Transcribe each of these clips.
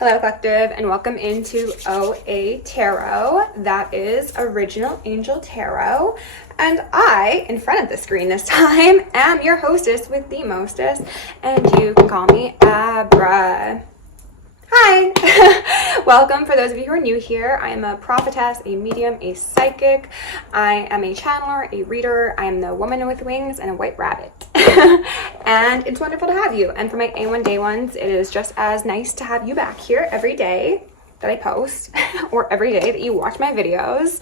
Hello Collective, and welcome into OAtarot. That is Original Angel Tarot. And I, in front of the screen this time, am your hostess with the mostest, and you can call me Abra. Hi! Welcome for those of you who are new here. I am a prophetess, a medium, a psychic. I am a channeler, a reader. I am the woman with wings and a white rabbit. And it's wonderful to have you. And for my A1 Day ones, it is just as nice to have you back here every day that I post or every day that you watch my videos.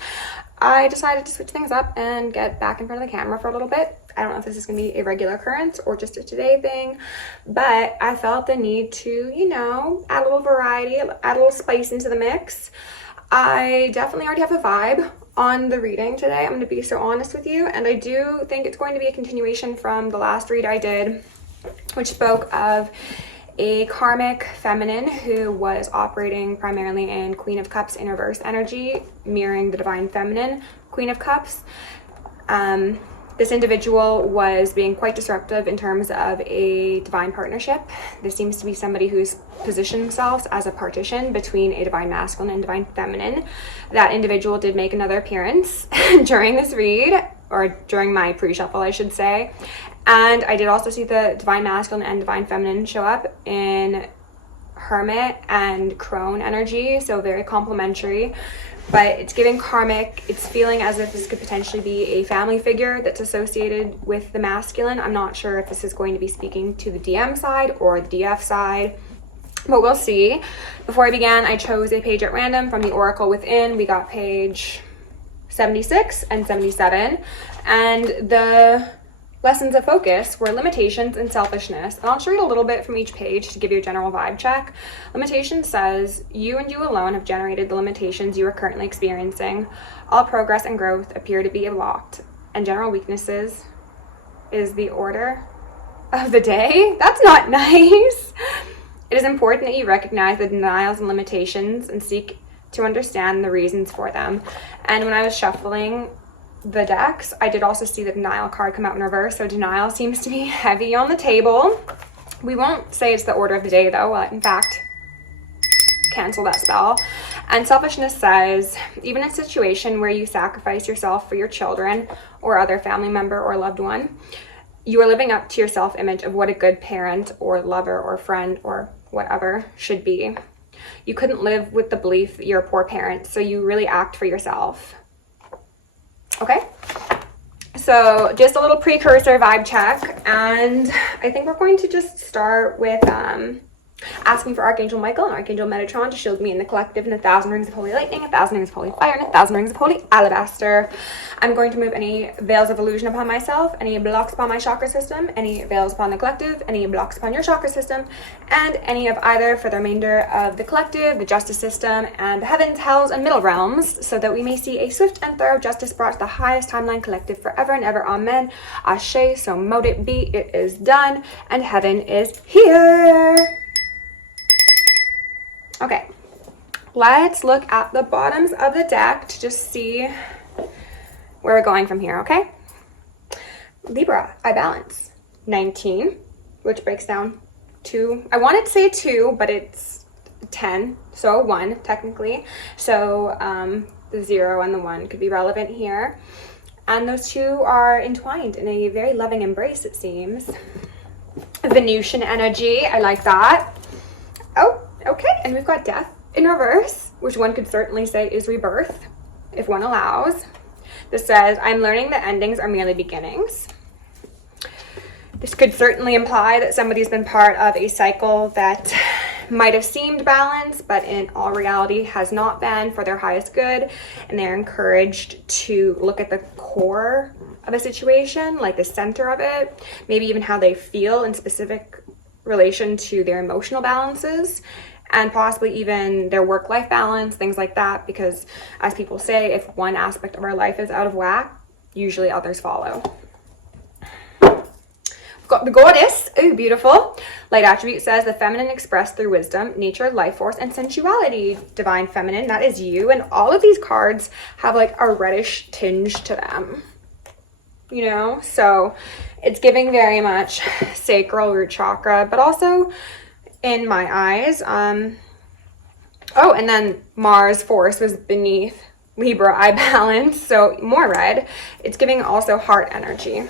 I decided to switch things up and get back in front of the camera for a little bit. I don't know if this is going to be a regular occurrence or just a today thing, but I felt the need to, you know, add a little variety, add a little spice into the mix. I definitely already have a vibe on the reading today. I'm going to be so honest with you, and I do think it's going to be a continuation from the last read I did, which spoke of a karmic feminine who was operating primarily in Queen of Cups in reverse energy, mirroring the divine feminine Queen of Cups. This individual was being quite disruptive in terms of a divine partnership. This seems to be somebody who's positioned themselves as a partition between a divine masculine and divine feminine. That individual did make another appearance during this read, or during my pre-shuffle, I should say. And I did also see the divine masculine and divine feminine show up in Hermit and Crone energy, so very complementary. But it's giving karmic. It's feeling as if this could potentially be a family figure that's associated with the masculine. I'm not sure if this is going to be speaking to the DM side or the DF side, but we'll see. Before I began, I chose a page at random from the Oracle Within. We got page 76 and 77, and the lessons of focus were limitations and selfishness. And I'll just read a little bit from each page to give you a general vibe check. Limitation says, you and you alone have generated the limitations you are currently experiencing. All progress and growth appear to be blocked. And general weaknesses is the order of the day. That's not nice. It is important that you recognize the denials and limitations and seek to understand the reasons for them. And when I was shuffling the decks, I did also see the denial card come out in reverse, so denial seems to be heavy on the table. We won't say it's the order of the day though. Well, in fact, cancel that spell. And selfishness says, even in a situation where you sacrifice yourself for your children or other family member or loved one, you are living up to your self-image of what a good parent or lover or friend or whatever should be. You couldn't live with the belief that you're a poor parent, so you really act for yourself. Okay, so just a little precursor vibe check, and I think we're going to just start with asking for Archangel Michael and Archangel Metatron to shield me in the collective in 1,000 rings of holy lightning, 1,000 rings of holy fire, and 1,000 rings of holy alabaster. I'm going to move any veils of illusion upon myself, any blocks upon my chakra system, any veils upon the collective, any blocks upon your chakra system, and any of either for the remainder of the collective, the justice system, and the heavens, hells, and middle realms, so that we may see a swift and thorough justice brought to the highest timeline collective forever and ever. Amen. Ashe, so mote it be. It is done, and heaven is here. Okay, let's look at the bottoms of the deck to just see where we're going from here, okay? Libra, I balance 19, which breaks down to, I wanted to say 2, but it's 10, so 1 technically. So the 0 and the 1 could be relevant here. And those two are entwined in a very loving embrace, it seems. Venusian energy, I like that. Oh, okay, and we've got death in reverse, which one could certainly say is rebirth, if one allows. This says, I'm learning that endings are merely beginnings. This could certainly imply that somebody's been part of a cycle that might have seemed balanced, but in all reality has not been for their highest good, and they're encouraged to look at the core of a situation, like the center of it, maybe even how they feel in specific relation to their emotional balances, and possibly even their work-life balance, things like that, because as people say, if one aspect of our life is out of whack, usually others follow. We've got the goddess, ooh, beautiful. Light attribute says the feminine expressed through wisdom, nature, life force, and sensuality. Divine feminine, that is you. And all of these cards have like a reddish tinge to them, you know? So it's giving very much sacral root chakra, but also in my eyes, Oh, and then Mars force was beneath Libra eye balance, so more red. It's giving also heart energy.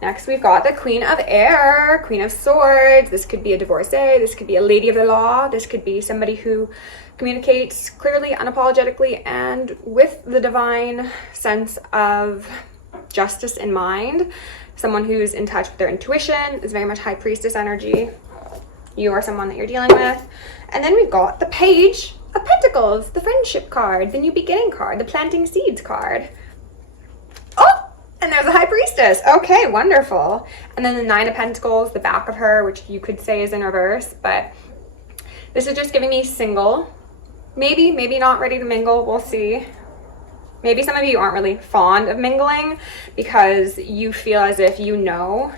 Next, we've got the Queen of Air, Queen of Swords. This could be a divorcee. This could be a lady of the law. This could be somebody who communicates clearly, unapologetically, and with the divine sense of justice in mind. Someone who's in touch with their intuition, is very much High Priestess energy. You are someone that you're dealing with. And then we've got the Page of Pentacles, the friendship card, the new beginning card, the planting seeds card. Oh! And there's a High Priestess. Okay, wonderful. And then the Nine of Pentacles, the back of her, which you could say is in reverse, but this is just giving me single. Maybe not ready to mingle. We'll see. Maybe some of you aren't really fond of mingling because you feel as if you know,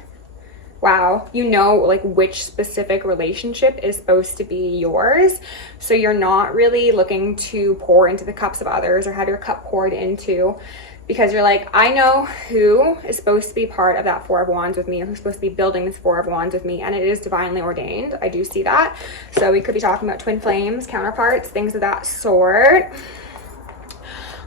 wow, you know like which specific relationship is supposed to be yours. So you're not really looking to pour into the cups of others or have your cup poured into, because you're like, I know who is supposed to be part of that Four of Wands with me, or who's supposed to be building this Four of Wands with me, and it is divinely ordained. I do see that. So we could be talking about twin flames, counterparts, things of that sort.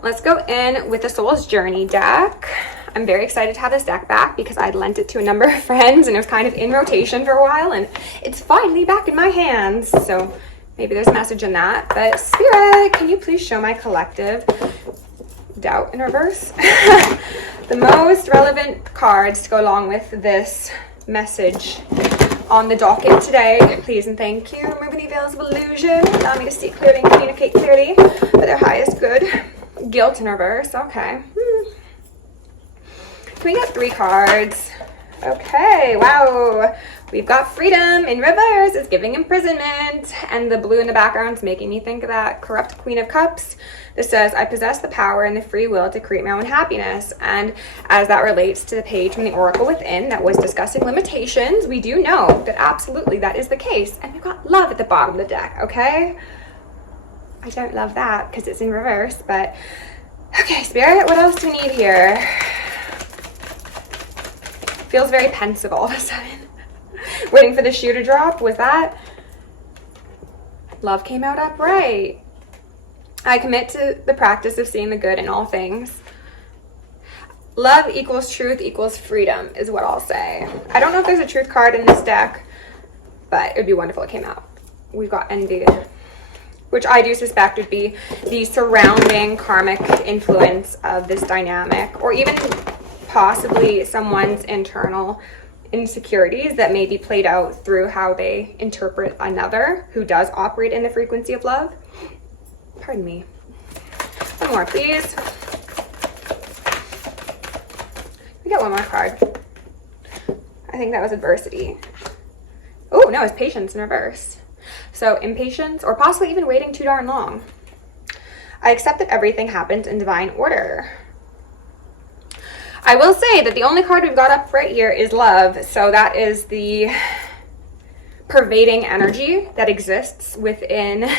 Let's go in with the Soul's Journey deck. I'm very excited to have this deck back because I'd lent it to a number of friends and it was kind of in rotation for a while, and it's finally back in my hands. So maybe there's a message in that. But Spirit, can you please show my collective doubt in reverse? The most relevant cards to go along with this message on the docket today, please and thank you. Removing the veils of illusion, allow me to see clearly and communicate clearly for their highest good. Guilt in reverse. Okay. Can we get 3 cards? Okay, wow. We've got freedom in reverse. It's giving imprisonment. And the blue in the background is making me think of that corrupt Queen of Cups. This says, I possess the power and the free will to create my own happiness. And as that relates to the page from the Oracle Within that was discussing limitations, we do know that absolutely that is the case. And we've got love at the bottom of the deck, okay? I don't love that because it's in reverse, but okay, Spirit, what else do we need here? Feels very pensive all of a sudden. Waiting for the shoe to drop. Was that? Love came out upright. I commit to the practice of seeing the good in all things. Love equals truth equals freedom is what I'll say. I don't know if there's a truth card in this deck, but it would be wonderful if it came out. We've got envy, which I do suspect would be the surrounding karmic influence of this dynamic, or even possibly someone's internal insecurities that may be played out through how they interpret another who does operate in the frequency of love. Pardon me. One more, please. We got one more card. I think that was adversity. Oh, no, it's patience in reverse. So impatience, or possibly even waiting too darn long. I accept that everything happens in divine order. I will say that the only card we've got up right here is love. So that is the pervading energy that exists within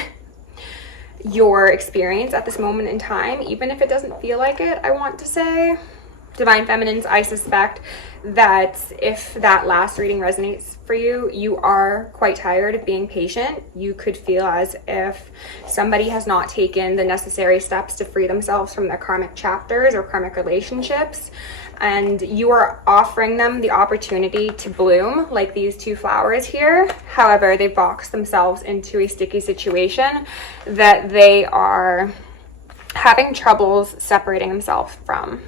your experience at this moment in time, even if it doesn't feel like it, I want to say. Divine Feminines, I suspect that if that last reading resonates for you, you are quite tired of being patient. You could feel as if somebody has not taken the necessary steps to free themselves from their karmic chapters or karmic relationships, and you are offering them the opportunity to bloom like these 2 flowers here. However, they've boxed themselves into a sticky situation that they are having troubles separating themselves from.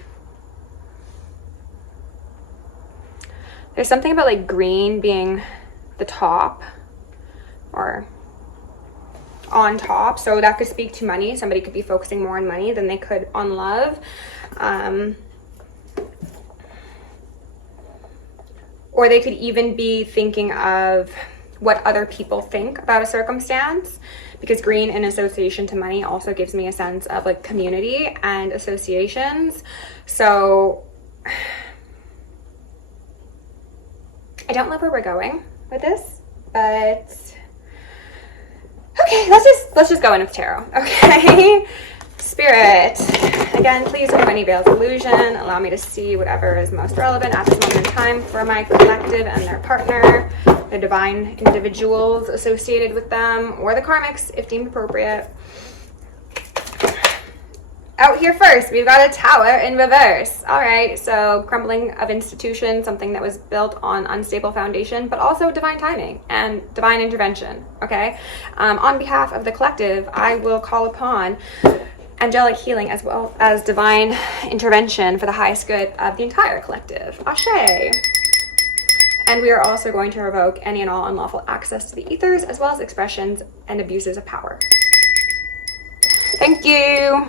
There's something about like green being the top or on top. So that could speak to money. Somebody could be focusing more on money than they could on love. Or they could even be thinking of what other people think about a circumstance, because green in association to money also gives me a sense of like community and associations. So I don't love where we're going with this, but okay, let's just go in with tarot. Okay, Spirit, again, please remove any veils of illusion. Allow me to see whatever is most relevant at this moment in time for my collective and their partner. the divine individuals associated with them, or the karmics if deemed appropriate. Out here first, we've got a Tower in reverse. All right, so crumbling of institution, something that was built on unstable foundation, but also divine timing and divine intervention, okay? On behalf of the collective, I will call upon angelic healing as well as divine intervention for the highest good of the entire collective. Ashe. And we are also going to revoke any and all unlawful access to the ethers, as well as expressions and abuses of power. Thank you.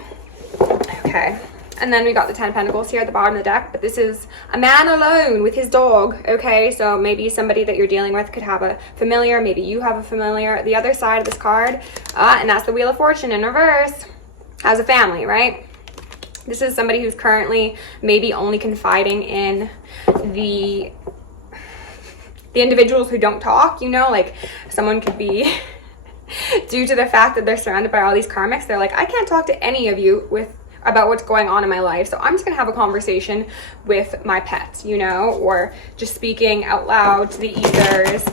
Okay, and then we got the 10 of Pentacles here at the bottom of the deck, but this is a man alone with his dog, okay? So maybe somebody that you're dealing with could have a familiar, maybe you have a familiar. The other side of this card, and that's the Wheel of Fortune in reverse, as a family, right? This is somebody who's currently maybe only confiding in the individuals who don't talk, you know, like someone could be due to the fact that they're surrounded by all these karmics, they're like, I can't talk to any of you about what's going on in my life, so I'm just gonna have a conversation with my pets, you know, or just speaking out loud to the ethers.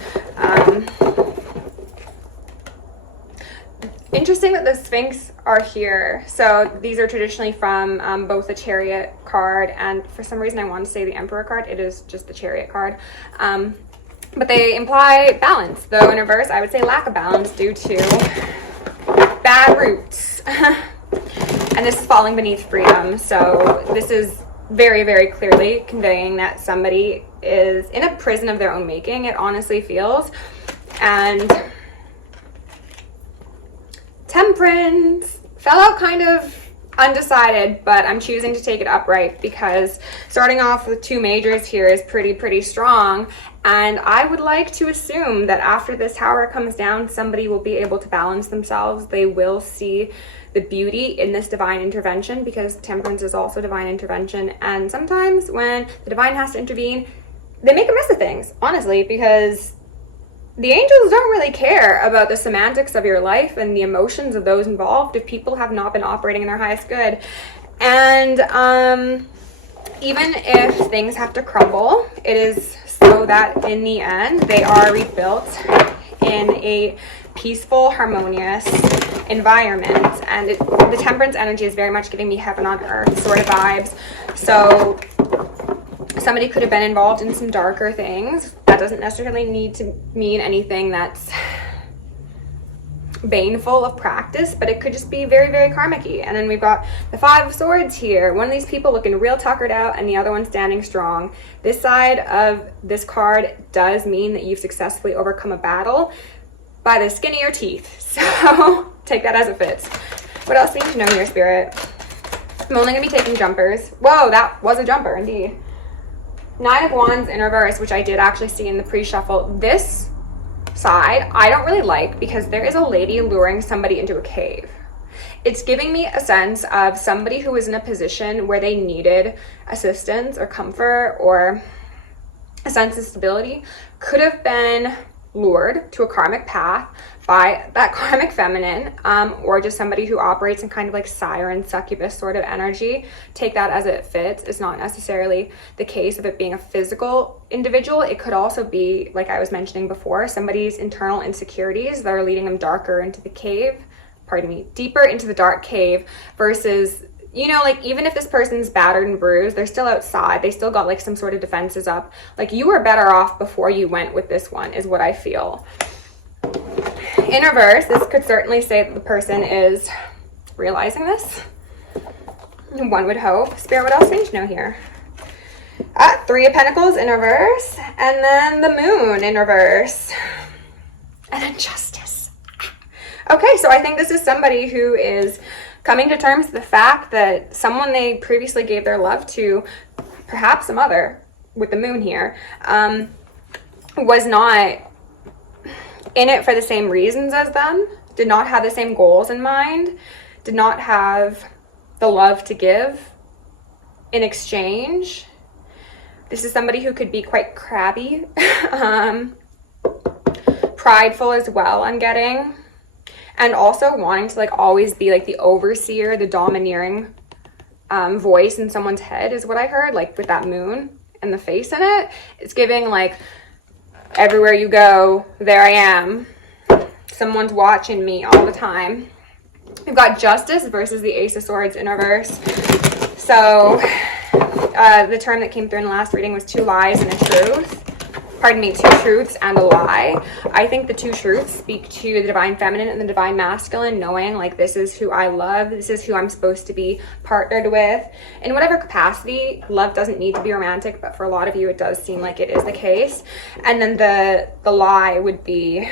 Interesting that the Sphinx are here. So these are traditionally from both the Chariot card, and for some reason I want to say the Emperor card. It is just the Chariot card. But they imply balance, though in reverse I would say lack of balance due to bad roots. And this is falling beneath freedom, so this is very, very clearly conveying that somebody is in a prison of their own making, it honestly feels. And Temperance fell out kind of undecided, but I'm choosing to take it upright because starting off with 2 majors here is pretty strong, and I would like to assume that after this Tower comes down, somebody will be able to balance themselves. They will see the beauty in this divine intervention, because Temperance is also divine intervention, and sometimes when the divine has to intervene, they make a mess of things, honestly, because the angels don't really care about the semantics of your life and the emotions of those involved if people have not been operating in their highest good. And even if things have to crumble, it is so that in the end they are rebuilt in a peaceful, harmonious environment. And the Temperance energy is very much giving me heaven on earth sort of vibes. So somebody could have been involved in some darker things. That doesn't necessarily need to mean anything that's baneful of practice, but it could just be very, very karmic-y. And then we've got the 5 of Swords here. One of these people looking real tuckered out and the other one standing strong. This side of this card does mean that you've successfully overcome a battle by the skin of your teeth. So take that as it fits. What else do you need to know here, Spirit? I'm only going to be taking jumpers. Whoa, that was a jumper indeed. 9 of Wands in reverse, which I did actually see in the pre-shuffle. This side I don't really like because there is a lady luring somebody into a cave. It's giving me a sense of somebody who was in a position where they needed assistance or comfort or a sense of stability, could have been lured to a karmic path by that karmic feminine, or just somebody who operates in kind of like siren succubus sort of energy. Take that as it fits. It's not necessarily the case of it being a physical individual. It could also be, like I was mentioning before, somebody's internal insecurities that are leading them darker into the cave, deeper into the dark cave, versus, you know, like even if this person's battered and bruised, they're still outside, they still got like some sort of defenses up. Like you were better off before you went with this one, is what I feel. In reverse, this could certainly say that the person is realizing this. One would hope. Spirit, what else do you need to know here? 3 of Pentacles in reverse, and then the Moon in reverse, and then Justice. Okay, so I think this is somebody who is coming to terms with the fact that someone they previously gave their love to, perhaps a mother with the Moon here, was not in it for the same reasons as them, did not have the same goals in mind, did not have the love to give in exchange. This is somebody who could be quite crabby, prideful as well, I'm getting, and also wanting to like always be like the overseer, the domineering voice in someone's head is what I heard, like with that Moon and the face in it. It's giving like Everywhere you go, there I am. Someone's watching me all the time. We've got Justice versus the Ace of Swords in reverse. So the term that came through in the last reading was 2 lies and a truth. Pardon me, 2 truths and a lie. I think the 2 truths speak to the divine feminine and the divine masculine, knowing like this is who I love, this is who I'm supposed to be partnered with. In whatever capacity, love doesn't need to be romantic, but for a lot of you it does seem like it is the case. And then the lie would be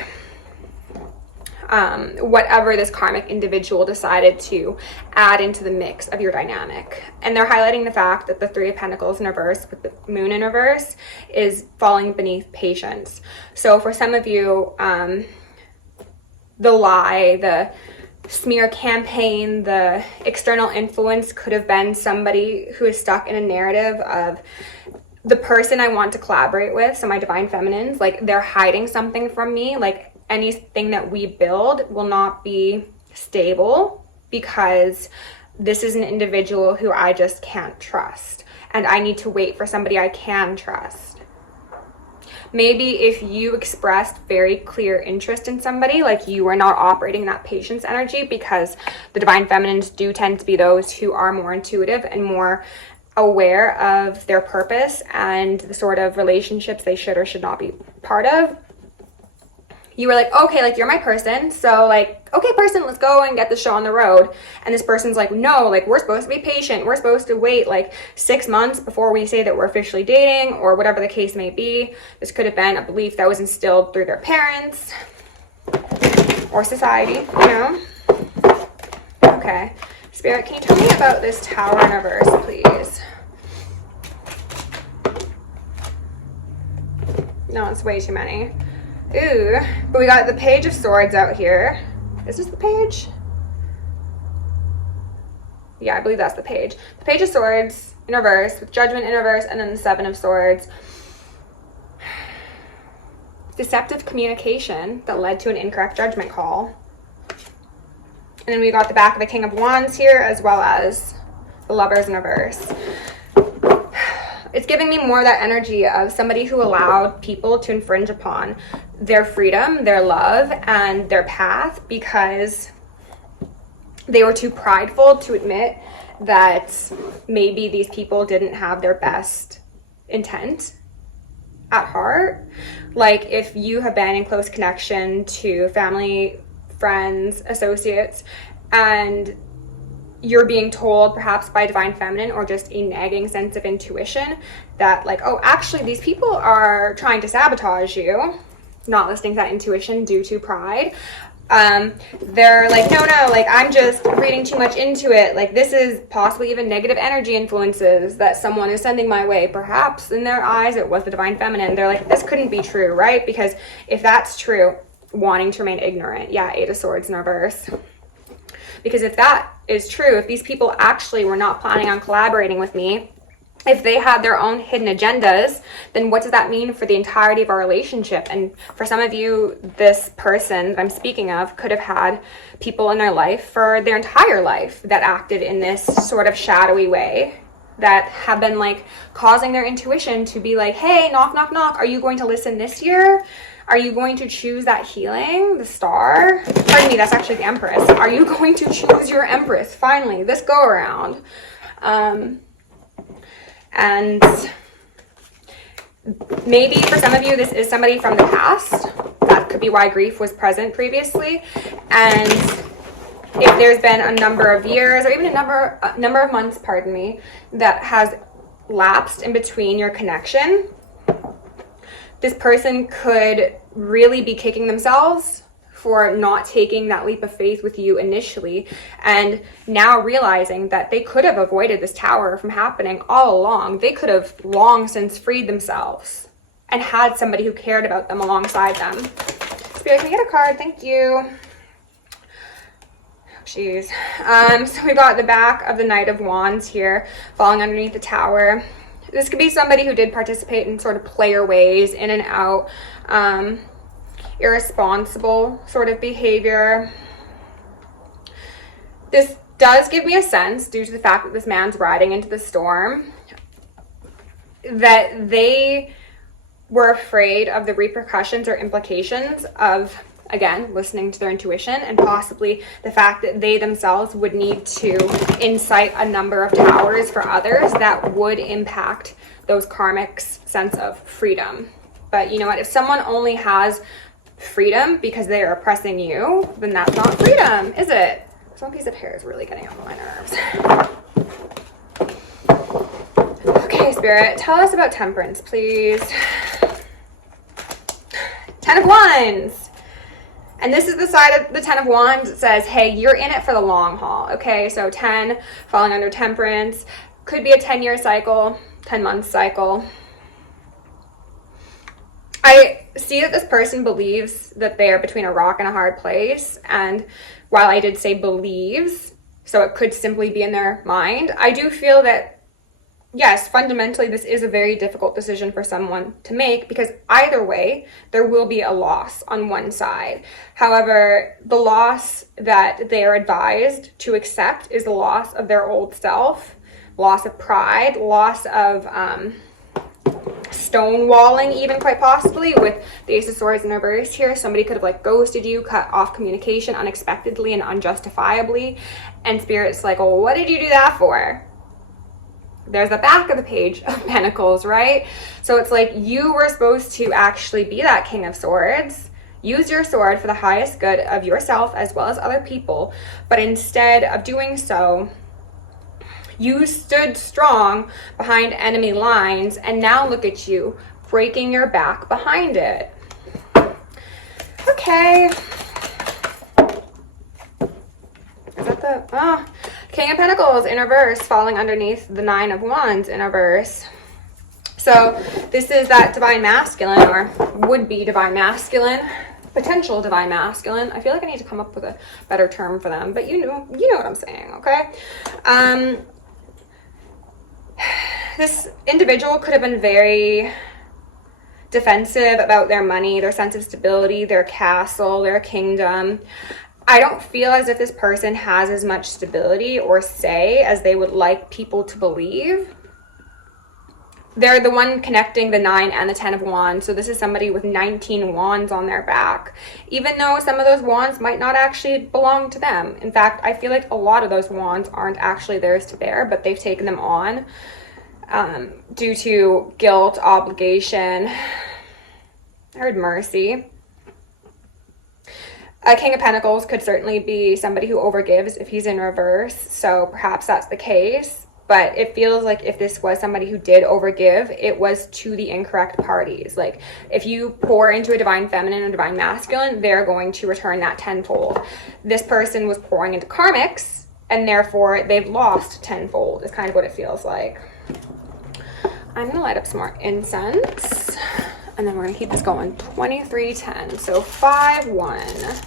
whatever this karmic individual decided to add into the mix of your dynamic. And they're highlighting the fact that the 3 of Pentacles in reverse with the moon in reverse is falling beneath patience. So for some of you, the lie, the smear campaign, the external influence could have been somebody who is stuck in a narrative of the person I want to collaborate with, so my divine feminines, like they're hiding something from me, like anything that we build will not be stable because this is an individual who I just can't trust, and I need to wait for somebody I can trust. Maybe if you expressed very clear interest in somebody, like you are not operating that patience energy, because the divine feminines do tend to be those who are more intuitive and more aware of their purpose and the sort of relationships they should or should not be part of. You were like, okay, like you're my person, so like, okay person, let's go and get the show on the road. And this person's like, no, like we're supposed to be patient, we're supposed to wait like 6 months before we say that we're officially dating, or whatever the case may be. This could have been a belief that was instilled through their parents or society, you know. Okay, Spirit, can you tell me about this Tower in reverse, please? No, it's way too many. Ooh, but we got the Page of Swords out here. Is this the page? Yeah, I believe that's the page. The Page of Swords in reverse with Judgment in reverse, and then the 7 of Swords. Deceptive communication that led to an incorrect judgment call. And then we got the back of the King of Wands here, as well as the Lovers in reverse. It's giving me more that energy of somebody who allowed people to infringe upon their freedom, their love, and their path because they were too prideful to admit that maybe these people didn't have their best intent at heart. Like if you have been in close connection to family, friends, associates, and you're being told perhaps by divine feminine or just a nagging sense of intuition that like, oh, actually these people are trying to sabotage you, not listening to that intuition due to pride. They're like, no, like I'm just reading too much into it. Like this is possibly even negative energy influences that someone is sending my way. Perhaps in their eyes it was the divine feminine. They're like, this couldn't be true, right? Because if that's true, wanting to remain ignorant. Yeah, 8 of Swords in reverse. Because if that is true, if these people actually were not planning on collaborating with me, if they had their own hidden agendas, then what does that mean for the entirety of our relationship? And for some of you, this person that I'm speaking of could have had people in their life for their entire life that acted in this sort of shadowy way, that have been like causing their intuition to be like, hey, knock, knock, knock. Are you going to listen this year? Are you going to choose that healing, the Star? Pardon me, that's actually the Empress. Are you going to choose your Empress finally this go around? And maybe for some of you, this is somebody from the past. That could be why grief was present previously. And if there's been a number of years or even a number of months, pardon me, that has lapsed in between your connection, this person could really be kicking themselves for not taking that leap of faith with you initially, and now realizing that they could have avoided this tower from happening all along. They could have long since freed themselves and had somebody who cared about them alongside them. Spirit, can I get a card? Thank you. Jeez. So we got the back of the Knight of Wands here falling underneath the tower. This could be somebody who did participate in sort of player ways, in and out, irresponsible sort of behavior. This does give me a sense, due to the fact that this man's riding into the storm, that they were afraid of the repercussions or implications of, again, listening to their intuition, and possibly the fact that they themselves would need to incite a number of towers for others that would impact those karmics' sense of freedom. But you know what? If someone only has freedom because they are oppressing you, then that's not freedom, is it? This one piece of hair is really getting on my nerves. Okay, Spirit, tell us about temperance, please. 10 of Wands. And this is the side of the 10 of Wands that says, hey, you're in it for the long haul, okay? So 10 falling under temperance. Could be a 10-year cycle, 10-month cycle. I see that this person believes that they are between a rock and a hard place. And while I did say believes, so it could simply be in their mind, I do feel that, yes, fundamentally, this is a very difficult decision for someone to make, because either way, there will be a loss on one side. However, the loss that they are advised to accept is the loss of their old self, loss of pride, loss of stonewalling, even quite possibly, with the Ace of Swords in reverse here. Somebody could have like ghosted you, cut off communication unexpectedly and unjustifiably. And Spirit's like, well, what did you do that for? There's the back of the Page of Pentacles, right? So it's like you were supposed to actually be that King of Swords, use your sword for the highest good of yourself as well as other people. But instead of doing so, you stood strong behind enemy lines, and now look at you breaking your back behind it. Okay. Is that the King of Pentacles in reverse falling underneath the 9 of Wands in reverse. So this is that divine masculine, or would-be divine masculine, potential divine masculine. I feel like I need to come up with a better term for them, but you know what I'm saying, okay? This individual could have been very defensive about their money, their sense of stability, their castle, their kingdom. I don't feel as if this person has as much stability or say as they would like people to believe. They're the one connecting the 9 and the 10 of Wands. So this is somebody with 19 wands on their back, even though some of those wands might not actually belong to them. In fact, I feel like a lot of those wands aren't actually theirs to bear, but they've taken them on due to guilt, obligation. I heard mercy. A King of Pentacles could certainly be somebody who overgives if he's in reverse. So perhaps that's the case. But it feels like if this was somebody who did overgive, it was to the incorrect parties. Like if you pour into a divine feminine or divine masculine, they're going to return that tenfold. This person was pouring into karmics, and therefore they've lost tenfold, is kind of what it feels like. I'm going to light up some more incense, and then we're going to keep this going. 2310, so 5-1.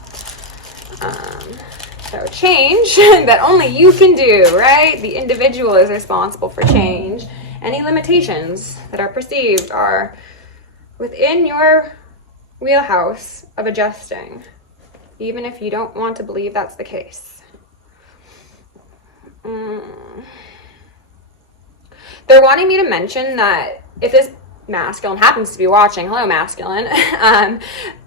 So change that only you can do, right? The individual is responsible for change. Any limitations that are perceived are within your wheelhouse of adjusting, even if you don't want to believe that's the case. They're wanting me to mention that if this masculine happens to be watching, hello masculine,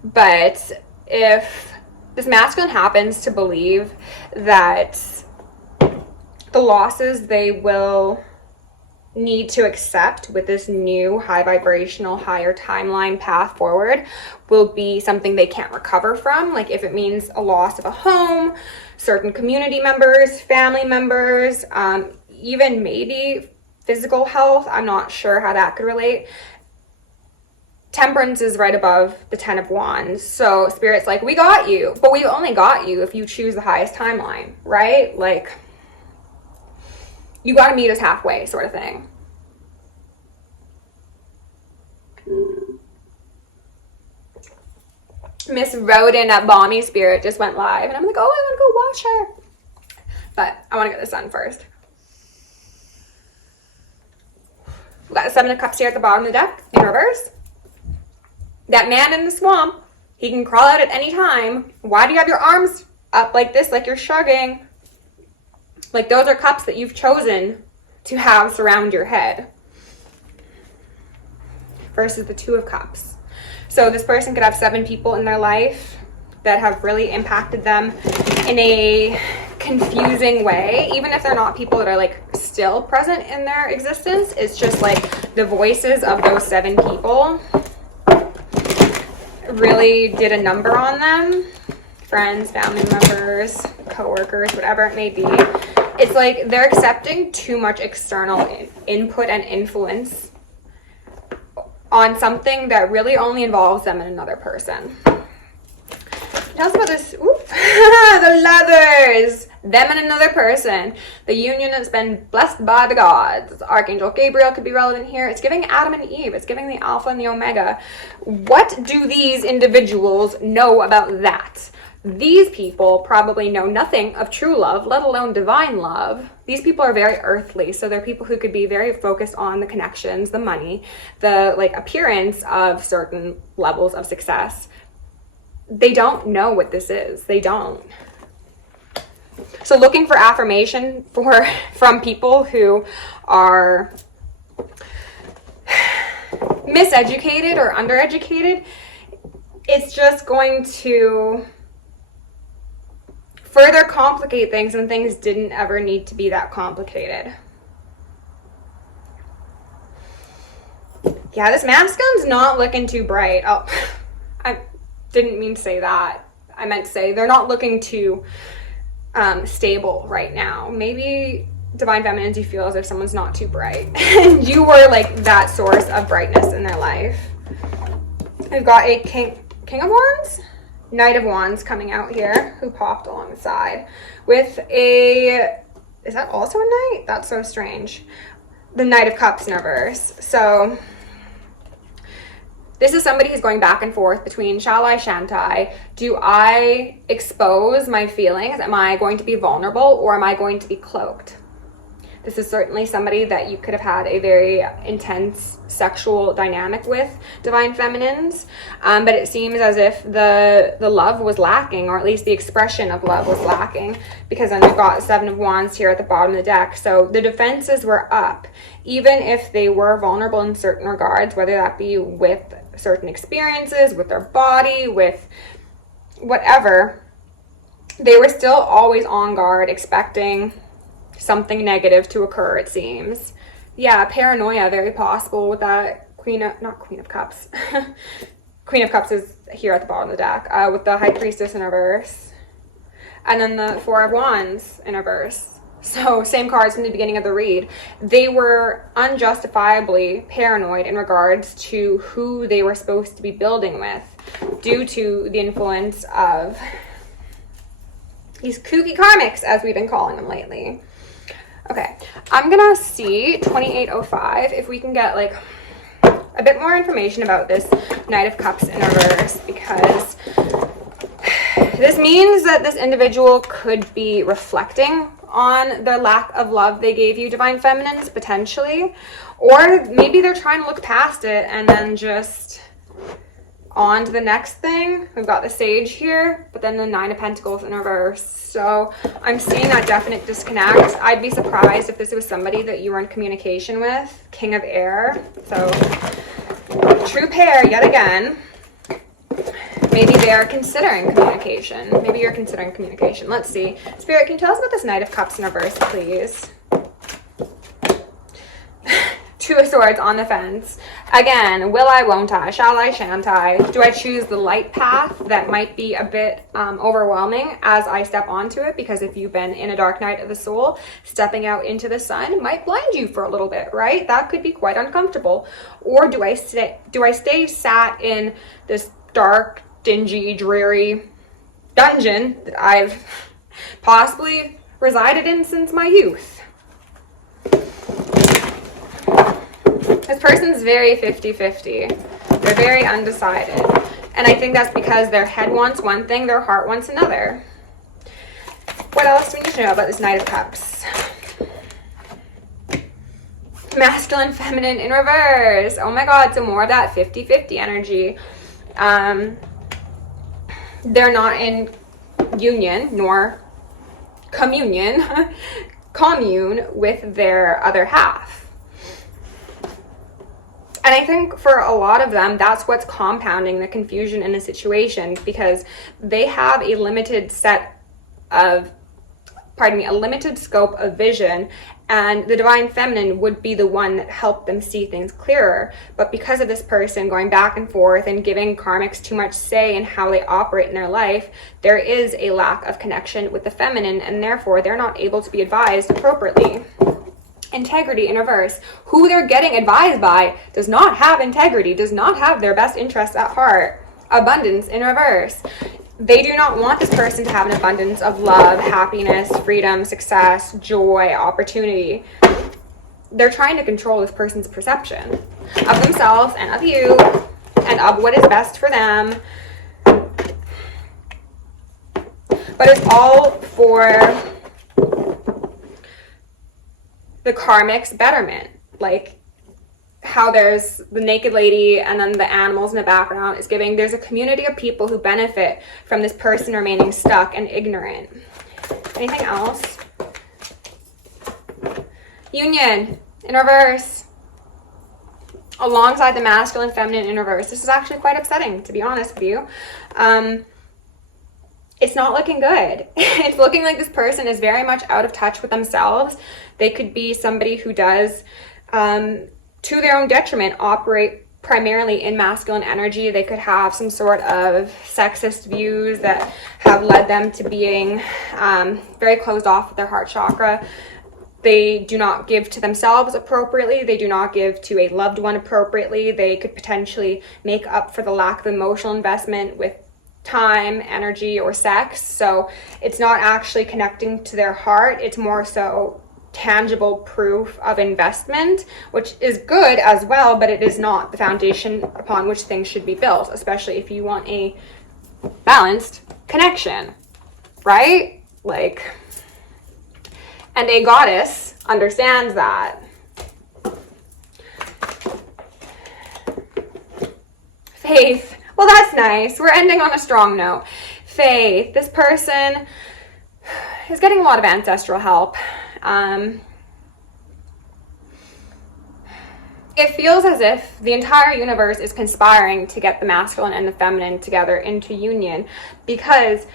but if this masculine happens to believe that the losses they will need to accept with this new high vibrational, higher timeline path forward will be something they can't recover from. Like if it means a loss of a home, certain community members, family members, even maybe physical health. I'm not sure how that could relate. Temperance is right above the 10 of Wands. So Spirit's like, we got you, but we only got you if you choose the highest timeline, right? Like, you got to meet us halfway sort of thing. Miss Rodin at Balmy Spirit just went live, and I'm like, oh, I want to go watch her. But I want to get this done first. We got the 7 of Cups here at the bottom of the deck in reverse. That man in the swamp, he can crawl out at any time. Why do you have your arms up like this, like you're shrugging? Like those are cups that you've chosen to have surround your head. versus the Two of Cups. So this person could have 7 people in their life that have really impacted them in a confusing way, even if they're not people that are like still present in their existence. It's just like the voices of those 7 people really did a number on them. Friends, family members, co-workers, whatever it may be. It's like they're accepting too much external input and influence on something that really only involves them and another person. Tell us about this. Oof. The Lovers. Them and another person. The union has been blessed by the gods. Archangel Gabriel could be relevant here. It's giving Adam and Eve. It's giving the Alpha and the Omega. What do these individuals know about that? These people probably know nothing of true love, let alone divine love. These people are very earthly, so they're people who could be very focused on the connections, the money, the like appearance of certain levels of success. They don't know what this is. They don't. So looking for affirmation from people who are miseducated or undereducated, it's just going to further complicate things when things didn't ever need to be that complicated. Yeah, this masculine's not looking too bright. Oh, I didn't mean to say that. I meant to say they're not looking too stable right now. Maybe divine feminines, you feel as if someone's not too bright and you were like that source of brightness in their life. We've got a king of wands, Knight of Wands coming out here, who popped along the side with a, is that also a knight? That's so strange. The Knight of Cups in reverse. So this is somebody who's going back and forth between shall I, shan't I? Do I expose my feelings? Am I going to be vulnerable, or am I going to be cloaked? This is certainly somebody that you could have had a very intense sexual dynamic with, divine feminines, but it seems as if the love was lacking, or at least the expression of love was lacking, because then we've got 7 of Wands here at the bottom of the deck. So the defenses were up, even if they were vulnerable in certain regards, whether that be with certain experiences, with their body, with whatever, they were still always on guard, expecting something negative to occur, it seems. Yeah, paranoia, very possible with that Queen of Cups. Queen of Cups is here at the bottom of the deck, with the High Priestess in reverse. And then the 4 of Wands in reverse. So same cards from the beginning of the read. They were unjustifiably paranoid in regards to who they were supposed to be building with, due to the influence of these kooky karmics, as we've been calling them lately. Okay, I'm gonna see 2805 if we can get like a bit more information about this Knight of Cups in reverse, because this means that this individual could be reflecting on the lack of love they gave you, divine feminines, potentially, or maybe they're trying to look past it and then just on to the next thing. We've got the Sage here, but then the 9 of Pentacles in reverse. So I'm seeing that definite disconnect. I'd be surprised if this was somebody that you were in communication with. King of Air. So true pair yet again. Maybe they are considering communication. Maybe you're considering communication. Let's see. Spirit, can you tell us about this Knight of Cups in reverse, please? 2 of Swords on the fence. Again, will I, won't I? Shall I, shan't I? Do I choose the light path that might be a bit overwhelming as I step onto it? Because if you've been in a dark night of the soul, stepping out into the sun might blind you for a little bit, right? That could be quite uncomfortable. Or do I stay sat in this dark, dingy, dreary dungeon that I've possibly resided in since my youth? This person's very 50-50. They're very undecided. And I think that's because their head wants one thing, their heart wants another. What else do we need to know about this Knight of Cups? Masculine, feminine in reverse. Oh my God, so more of that 50-50 energy. They're not in union nor commune with their other half. And I think for a lot of them, that's what's compounding the confusion in the situation, because they have a limited scope of vision, and the divine feminine would be the one that helped them see things clearer. But because of this person going back and forth and giving karmics too much say in how they operate in their life, there is a lack of connection with the feminine, and therefore they're not able to be advised appropriately. Integrity in reverse. Who they're getting advised by does not have integrity, does not have their best interests at heart. Abundance in reverse. They do not want this person to have an abundance of love, happiness, freedom, success, joy, opportunity. They're trying to control this person's perception of themselves and of you and of what is best for them. But it's all for the karmic's betterment. Like how there's the naked lady and then the animals in the background is giving, there's a community of people who benefit from this person remaining stuck and ignorant. Anything else? Union in reverse. Alongside the masculine, feminine in reverse. This is actually quite upsetting, to be honest with you. It's not looking good. It's looking like this person is very much out of touch with themselves. They could be somebody who does, to their own detriment, operate primarily in masculine energy. They could have some sort of sexist views that have led them to being very closed off with their heart chakra. They do not give to themselves appropriately. They do not give to a loved one appropriately. They could potentially make up for the lack of emotional investment with time, energy, or sex. So it's not actually connecting to their heart. It's more so tangible proof of investment, which is good as well, but it is not the foundation upon which things should be built, especially if you want a balanced connection, right? Like, and a goddess understands that. Faith. Well, that's nice. We're ending on a strong note. Faith. This person is getting a lot of ancestral help. It feels as if the entire universe is conspiring to get the masculine and the feminine together into union, because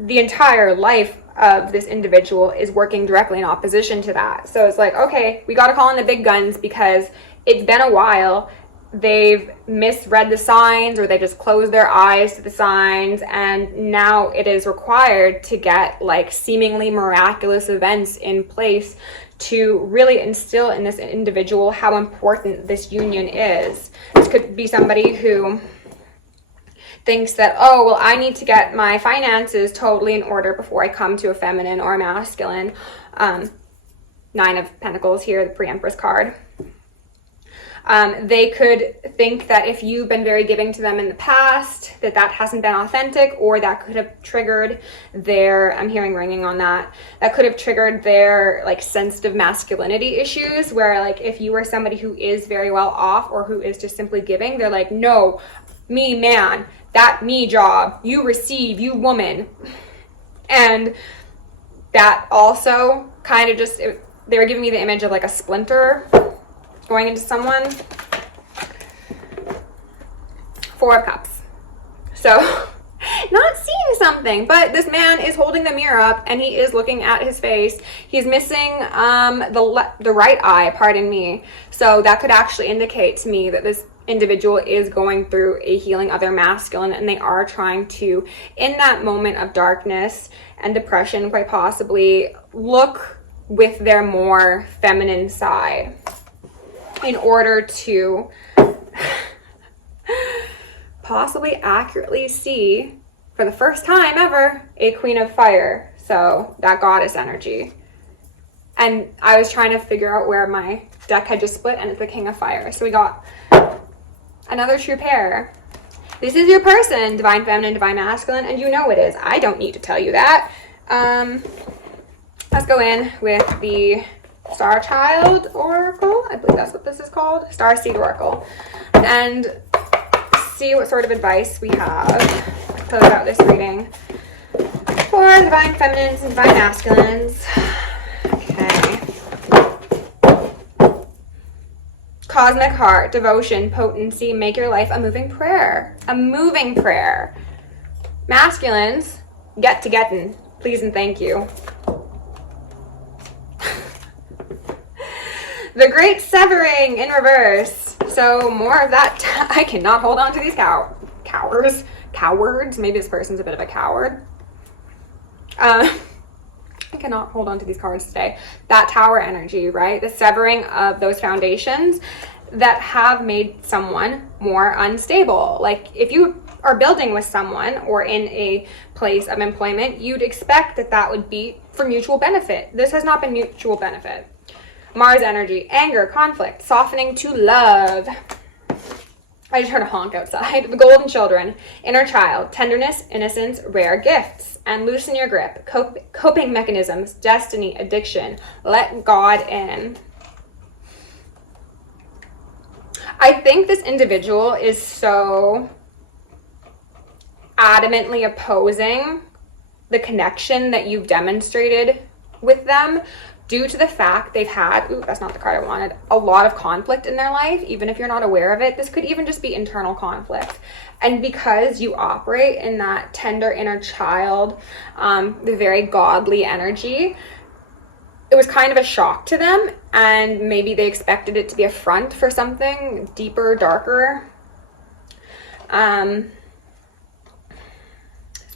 the entire life of this individual is working directly in opposition to that. So it's like, okay, we got to call in the big guns because it's been a while. They've misread the signs, or they just closed their eyes to the signs, and now it is required to get like seemingly miraculous events in place to really instill in this individual how important this union is. This could be somebody who thinks that, oh, well, I need to get my finances totally in order before I come to a feminine or a masculine. Nine of Pentacles here, the pre-Empress card. They could think that if you've been very giving to them in the past, that hasn't been authentic, or that could have triggered their, I'm hearing ringing on that could have triggered their like sensitive masculinity issues, where like if you were somebody who is very well off or who is just simply giving, they're like, no, me man, that me job, you receive, you woman. And that also kind of just, they were giving me the image of like a splinter going into someone. Four of Cups. So not seeing something, but this man is holding the mirror up and he is looking at his face. He's missing the right eye, pardon me. So that could actually indicate to me that this individual is going through a healing of their masculine, and they are trying to, in that moment of darkness and depression, quite possibly look with their more feminine side in order to possibly accurately see, for the first time ever, a Queen of Fire. So that goddess energy. And I was trying to figure out where my deck had just split, and it's the King of Fire. So we got another true pair. This is your person, divine feminine, divine masculine, and you know it is. I don't need to tell you that. Let's go in with the Star Child Oracle. I believe that's what this is called. Star Seed Oracle. And see what sort of advice we have to close out this reading for divine feminines and divine masculines. Okay. Cosmic heart, devotion, potency, make your life a moving prayer. A moving prayer. Masculines, get to getting. Please and thank you. The great severing in reverse. So more of that. I cannot hold on to these cowards. Maybe this person's a bit of a coward. I cannot hold on to these cards today. That Tower energy, right? The severing of those foundations that have made someone more unstable. Like if you are building with someone or in a place of employment, you'd expect that that would be for mutual benefit. This has not been mutual benefit. Mars energy, anger, conflict, softening to love. I just heard a honk outside. The golden children, inner child, tenderness, innocence, rare gifts, and loosen your grip. Coping mechanisms, destiny, addiction. Let God in. I think this individual is so adamantly opposing the connection that you've demonstrated with them due to the fact they've had, ooh, that's not the card I wanted, a lot of conflict in their life, even if you're not aware of it. This could even just be internal conflict. And because you operate in that tender inner child, the very godly energy, it was kind of a shock to them, and maybe they expected it to be a front for something deeper, darker. This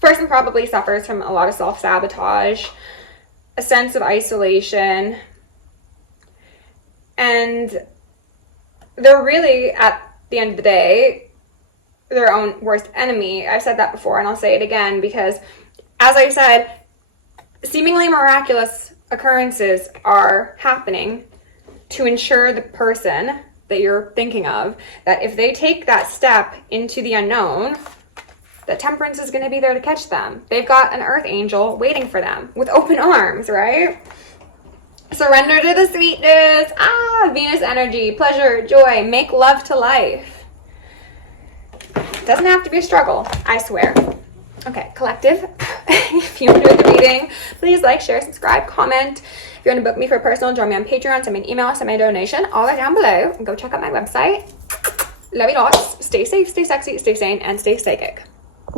person probably suffers from a lot of self-sabotage, a sense of isolation, and they're really, at the end of the day, their own worst enemy. I've said that before and I'll say it again because, as I said, seemingly miraculous occurrences are happening to ensure the person that you're thinking of, that if they take that step into the unknown, that Temperance is going to be there to catch them. They've got an earth angel waiting for them with open arms, right? Surrender to the sweetness. Venus energy, pleasure, joy, make love to life. Doesn't have to be a struggle, I swear. Okay, collective, if you enjoyed the reading, please like, share, subscribe, comment. If you want to book me for a personal, join me on Patreon, send me an email, send me a donation, all that down below. And go check out my website. Love you lots. Stay safe, stay sexy, stay sane, and stay psychic.